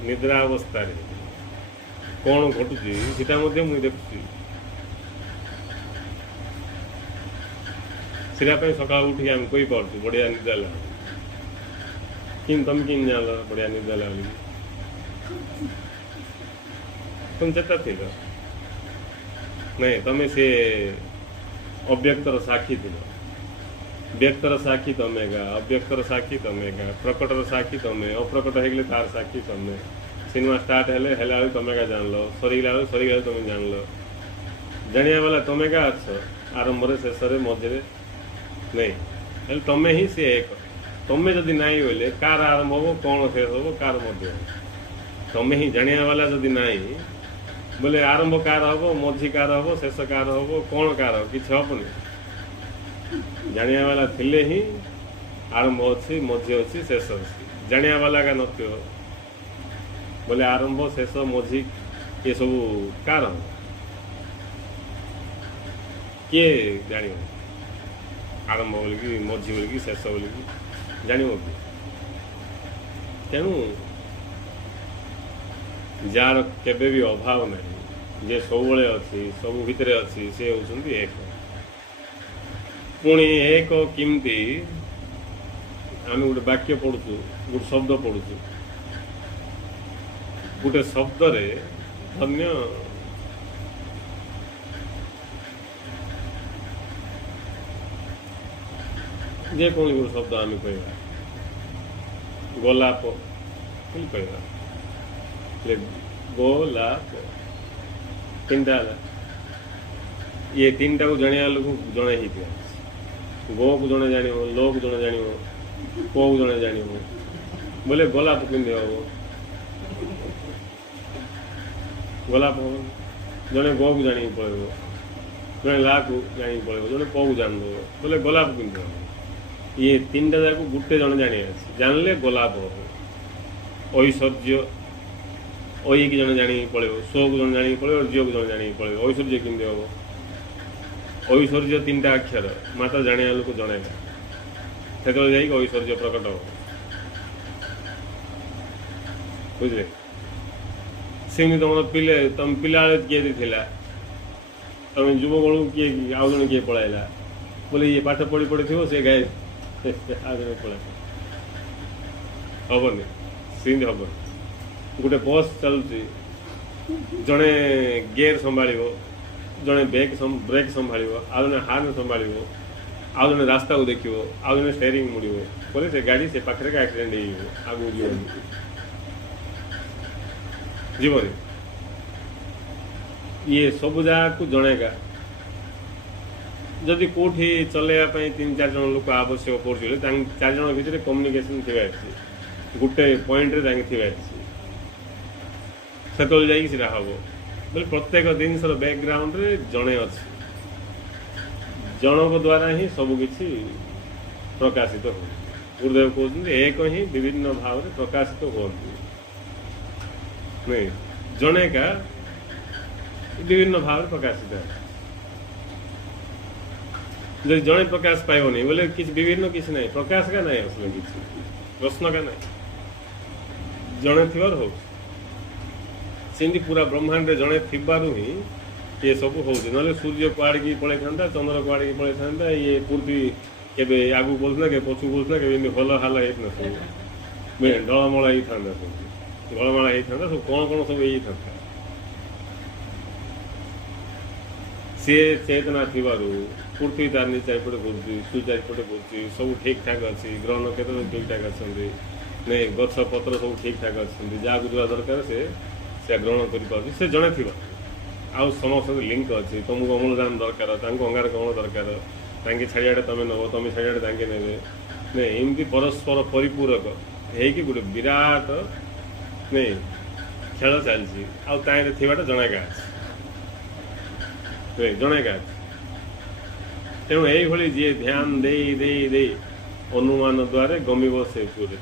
निद्रा अवस्था रे कौन घटुची सीटा मुझे देखुची सीटा सका उठी आम कही पार्टी बढ़िया निद्रा लगा कि तुम कि जान बढ़िया निद्रा लगा तुम चेता थी नहीं तुम से अव्यक्तर साक्षी थी व्यक्तर साक्षी तमेगा अव्यक्तर साक्षी तमेगा प्रकटर साक्षी तमें अप्रकट होगले तार साक्षी तमें सिनेमा स्टार्ट हेला तमेगा जान लो सरीगला सरीगला तुम जान लो जानिया वाला तमेगा अच्छ आरंभ शेष मझे नहीं तमें ही से एक तमें जदि नाई बोले कार आरंभ हम कौन शेष हम कार मध्य तमें ही जानिया वाला जदि नाई बोले आरंभ कार हम मझी कार हम शेष कार हम कौन कार हम किसी हेनी जानिया वाला थिले ही आरंभ अच्छी मझी अच्छी शेष अच्छी जानिया वाला का नथो बोले आरंभ शेष मझी ये सब कार हम किए जान आरंभ बोलिकी मझी बोलिकी शेष बोलिकी जान कि तेणु जार केबे भी अभाव नहीं जे सब अच्छी सब भितर अच्छी से होती एक पुणी एक किमती आम गोटे वाक्य पढ़ुचु गोटे शब्द पढ़ुचु गोटे शब्द रे धन्य जे कौन गोटे शब्द आम कह गोलाप कह गोलाप तीन ये तीन टाक जाना लोक जड़े ही गो को जड़े जान लो को जड़े जान को को जड़े जान बोले गोलाप केमती हम गोलाप हम जड़े गो को जान पड़े जड़े ला को जान पड़े जड़े को जान बोले गोलाप केमती हम ये तीन टा जाक गोटे जन जाने जानले गोलाप हम ऐश्वर्य ओई की जन जानी पड़े सो को जन जानी पड़े जियो को जन जानी पड़े ऐश्वर्य केमती हम ऐश्वर्य तीन टा अक्षर मात्र जाना लोक जनइला से ऐश्वर्य प्रकट हो ବୁଝିଲେ ସେମିତି ତମର ତମେ ପିଲାବେଳେ କିଏ ଥିଲା ତମେ ଯୁବ ବେଳକୁ କିଏ ଆଉ ଜଣେ କିଏ ପଳାଇଲା ବୋଲେ ଇଏ ପାଠ ପଢ଼ି ପଢ଼ିଥିବ ସେ ଗାଏ ଆଉ ଜଣେ ପଳାଏ ହବନି ସେମିତି ହବନି ଗୋଟେ ବସ୍ ଚାଲୁଛି ଜଣେ ଗିୟର ସମ୍ଭାଳିବ ଜଣେ ବ୍ରେକ୍ ସମ୍ଭାଳିବ ଆଉ ଜଣେ ହାର୍ନ ସମ୍ଭାଳିବ ଆଉ ଜଣେ ରାସ୍ତାକୁ ଦେଖିବ ଆଉ ଜଣେ ଷ୍ଟେରିଂ ମୁଡ଼ିବ ବୋଲେ ସେ ଗାଡ଼ି ସେ ପାଖରେ ଆକ୍ସିଡେଣ୍ଟ ହେଇଯିବ ଆଗକୁ ଯିବନି ଯିବନି ଇଏ ସବୁ ଜାଗାକୁ ଜଣେକା ଯଦି କେଉଁଠି ଚଲେଇବା ପାଇଁ 3-4 ଜଣ ଲୋକ ଆବଶ୍ୟକ ପଡ଼ୁଛି ବୋଲେ ତାଙ୍କ 4 ଜଣ ଭିତରେ କମ୍ୟୁନିକେସନ୍ ଥିବା ଅଛି ଗୋଟେ ପଏଣ୍ଟରେ ତାଙ୍କେ ଥିବା ଅଛି ସେତେବେଳେ ଯାଇକି ସେଇଟା ହେବ ବୋଲେ ପ୍ରତ୍ୟେକ ଜିନିଷର ବ୍ୟାକ୍ଗ୍ରାଉଣ୍ଡରେ ଜଣେ ଅଛି ଜଣଙ୍କ ଦ୍ୱାରା ହିଁ ସବୁକିଛି ପ୍ରକାଶିତ ହୁଏ ଗୁରୁଦେବ କହୁଛନ୍ତି ଏକ ହିଁ ବିଭିନ୍ନ ଭାବରେ ପ୍ରକାଶିତ ହୁଅନ୍ତି ନାଇଁ ଜଣେକା ବିଭିନ୍ନ ଭାବରେ ପ୍ରକାଶିତ ଯଦି ଜଣେ ପ୍ରକାଶ ପାଇବନି ବୋଲେ କିଛି ବିଭିନ୍ନ କିଛି ନାହିଁ ପ୍ରକାଶ କା ନାହିଁ ଆସିଲେ କିଛି ପ୍ରଶ୍ନ କା ନାହିଁ ଜଣେ ଥିବାରୁ ହଉଛି ସେମିତି ପୁରା ବ୍ରହ୍ମାଣ୍ଡରେ ଜଣେ ଥିବାରୁ ହିଁ ଇଏ ସବୁ ହଉଛି ନହେଲେ ସୂର୍ଯ୍ୟ କୁଆଡ଼ିକି ପଳେଇଥାନ୍ତା ଚନ୍ଦ୍ର କୁଆଡ଼ିକି ପଳେଇଥାନ୍ତା ଇଏ ପୂର୍ତ୍ତି କେବେ ଆଗକୁ ବୋଲୁଥିଲା କେବେ ପଛକୁ ବୋଲୁଥିଲା କେବେ ଏମିତି ଭଲ ହାଲ ହେଇଥିଲା ସବୁ ଢଳମଳ ହେଇଥାନ୍ତା ସବୁ ଢଳମାଳ ହେଇଥାନ୍ତା ସବୁ କ'ଣ କ'ଣ ସବୁ ହେଇଥାନ୍ତା ସିଏ ଚେତନା ଥିବାରୁ ପୃଥିବୀ ତାର ନିଜ ଚାରିପଟେ ଘୁରୁଛି ସୂର୍ଯ୍ୟ ଚାରିପଟେ ଘୁରୁଛି ସବୁ ଠିକ୍ ଠାକ୍ ଅଛି ଗ୍ରହ ନକ୍ଷତ୍ର ଠିକ୍ ଠାକ୍ ଅଛନ୍ତି ନାଇଁ ଗଛ ପତ୍ର ସବୁ ଠିକ୍ ଠାକ୍ ଅଛନ୍ତି ଯାହାକୁ ଯିବା ଦରକାର ସେ ଗ୍ରହଣ କରିପାରୁଛି ସେ ଜଣେ ଥିବ ଆଉ ସମସ୍ତଙ୍କ ଲିଙ୍କ ଅଛି ତୁମକୁ ଅମ୍ଳଜାନ ଦରକାର ତାଙ୍କୁ ଅଙ୍ଗାରକାମ୍ଳ ଦରକାର ତାଙ୍କେ ଛାଡ଼ିଆଡ଼େ ତୁମେ ନେବ ତୁମେ ଛାଡ଼ିଆଡ଼େ ତାଙ୍କେ ନେବେ ନାଇଁ ଏମିତି ପରସ୍ପର ପରିପୂରକ ହେଇକି ଗୋଟେ ବିରାଟ ନାଇଁ ଖେଳ ଚାଲିଛି ଆଉ ତାହିଁରେ ଥିବାଟା ଜଣେକା ଅଛି ଜଣେକା ଅଛି ତେଣୁ ଏଇଭଳି ଯିଏ ଧ୍ୟାନ ଦେଇ ଦେଇ ଦେଇ ଅନୁମାନ ଦ୍ୱାରା ଗମିବ ସେ ଉପରେ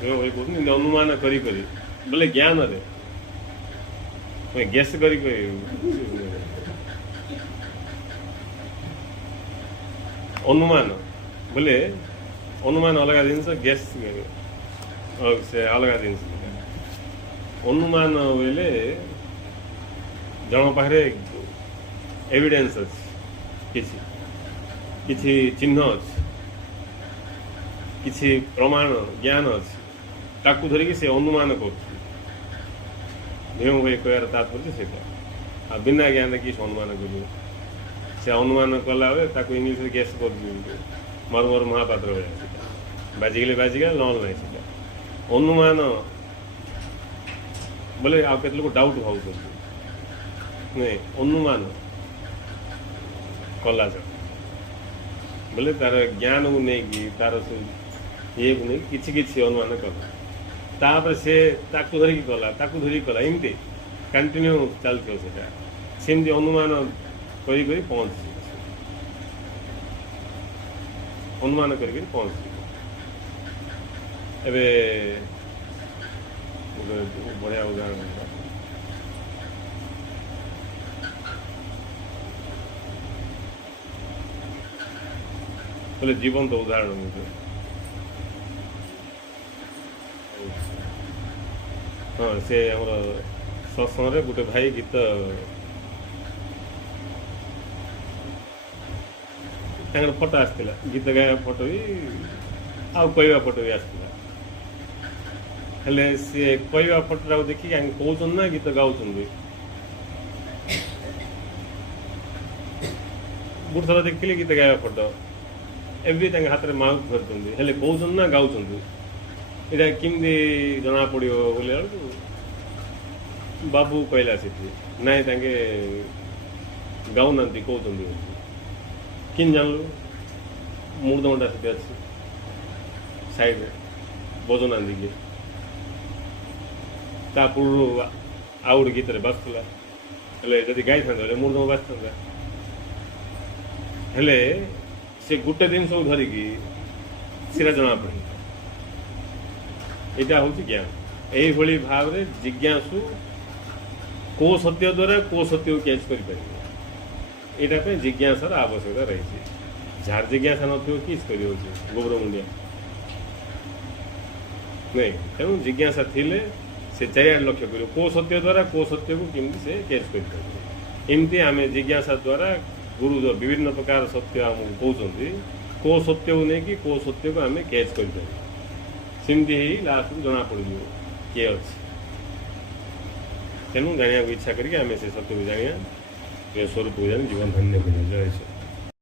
କହୁଛନ୍ତି ଅନୁମାନ କରି କରି ବୋଲେ ଜ୍ଞାନରେ ଗେସ୍ କରି ଅନୁମାନ ବୋଲେ ଅନୁମାନ ଅଲଗା ଜିନିଷ ଗେସ୍ ସେ ଅଲଗା ଜିନିଷ ଅନୁମାନ ବୋଇଲେ ଜଣଙ୍କ ପାଖରେ ଏଭିଡେନ୍ସ ଅଛି କିଛି କିଛି ଚିହ୍ନ ଅଛି କିଛି ପ୍ରମାଣ ଜ୍ଞାନ ଅଛି ତାକୁ ଧରିକି ସେ ଅନୁମାନ କରୁଛି ଭୀମ ଭାଇ କହିବାର ତାତ୍ପର୍ଯ୍ୟ ସେଇଟା ଆଉ ବିନା ଜ୍ଞାନରେ କିଛି ଅନୁମାନ କରିବ ସେ ଅନୁମାନ କଲାବେଳେ ତାକୁ ଇଂଲିଶରେ ଗେସ୍ କରୁଛି ମର ମହାପାତ୍ର ଭଳିଆ ସେଇଟା ବାଜିଗଲେ ବାଜିଗଲା ନହେଲେ ନାହିଁ ସେଇଟା ଅନୁମାନ ବୋଲେ ଆଉ କେତେ ଲୋକ ଡାଉଟ୍ ଭାବୁଛନ୍ତି ନାଇଁ ଅନୁମାନ କଲା ଜଣ ବୋଲେ ତାର ଜ୍ଞାନକୁ ନେଇକି ତାର ଇଏକୁ ନେଇକି କିଛି କିଛି ଅନୁମାନ କଲା ତାପରେ ସେ ତାକୁ ଧରିକି କଲା ଏମିତି କଣ୍ଟିନ୍ୟୁ ଚାଲିଥିବ ସେଇଟା ସେମିତି ଅନୁମାନ କରି କରି ପହଞ୍ଚିଯିବ ଅନୁମାନ କରିକି ପହଞ୍ଚିଯିବ ଏବେ ବଢ଼ିଆ ଉଦାହରଣ ବୋଲେ ଜୀବନ୍ତ ଉଦାହରଣ ହଁ ସେ ଆମର ସତ୍ସଙ୍ଗରେ ଗୋଟେ ଭାଇ ଗୀତ ତାଙ୍କର ଫଟୋ ଆସିଥିଲା ଗୀତ ଗାଇବା ଫଟୋ ବି ଆଉ କହିବା ଫଟୋ ବି ଆସିଥିଲା ହେଲେ ସିଏ କହିବା ଫଟୋଟାକୁ ଦେଖିକି ଆମେ କହୁଛନ୍ତି ନା ଗୀତ ଗାଉଛନ୍ତି ଗୋଟେ ଥର ଦେଖିଲି ଗୀତ ଗାଇବା ଫଟୋ ଏବେ ତାଙ୍କ ହାତରେ ମାଉଥ ଧରୁଛନ୍ତି ହେଲେ କହୁଛନ୍ତି ନା ଗାଉଛନ୍ତି ଏଇଟା କେମିତି ଜଣାପଡ଼ିବ ବୋଲି ବେଳକୁ ବାବୁ କହିଲା ସେଠି ନାଇଁ ତାଙ୍କେ ଗାଉନାହାନ୍ତି କହୁଛନ୍ତି କେମିତି ଜାଣିଲୁ ମୃଦଙ୍ଗଟା ସେଠି ଅଛି ସାଇଡ଼ରେ ବଜଉନାହାନ୍ତି କିଏ ତା ପୂର୍ବରୁ ଆଉ ଗୋଟେ ଗୀତରେ ବାଜୁଥିଲା ହେଲେ ଯଦି ଗାଇଥାନ୍ତା ହେଲେ ମୃଦଙ୍ଗ ବାଜିଥାନ୍ତା ହେଲେ ସେ ଗୋଟେ ଜିନିଷକୁ ଧରିକି ସେଟା ଜଣାପଡ଼େ ଏଇଟା ହେଉଛି ଜ୍ଞାନ ଏଇଭଳି ଭାବରେ ଜିଜ୍ଞାସୁ କେଉଁ ସତ୍ୟ ଦ୍ୱାରା କେଉଁ ସତ୍ୟକୁ କ୍ୟାଚ୍ କରିପାରିବ ଏଇଟା ପାଇଁ ଜିଜ୍ଞାସାର ଆବଶ୍ୟକତା ରହିଛି ଯାହାର ଜିଜ୍ଞାସା ନଥିବ କିଛି କରିହେଉଛି ଗୋବର ମୁଣ୍ଡିଆ नहीं तेणु जिज्ञासा थिले से चारिआड लक्ष्य कर को सत्य द्वारा को सत्य को केमती से कैच करमती आम जिज्ञासा द्वारा गुरु जो विभिन्न प्रकार सत्य आमको कहते को सत्य को नहीं कि को सत्य को आम कैच करमती ही लास्ट जना पड़ किए अच्छे तेणु जाना इच्छा करके आम से सत्य को जाना स्वरूप को जान जीवन धन्य कर जय श्री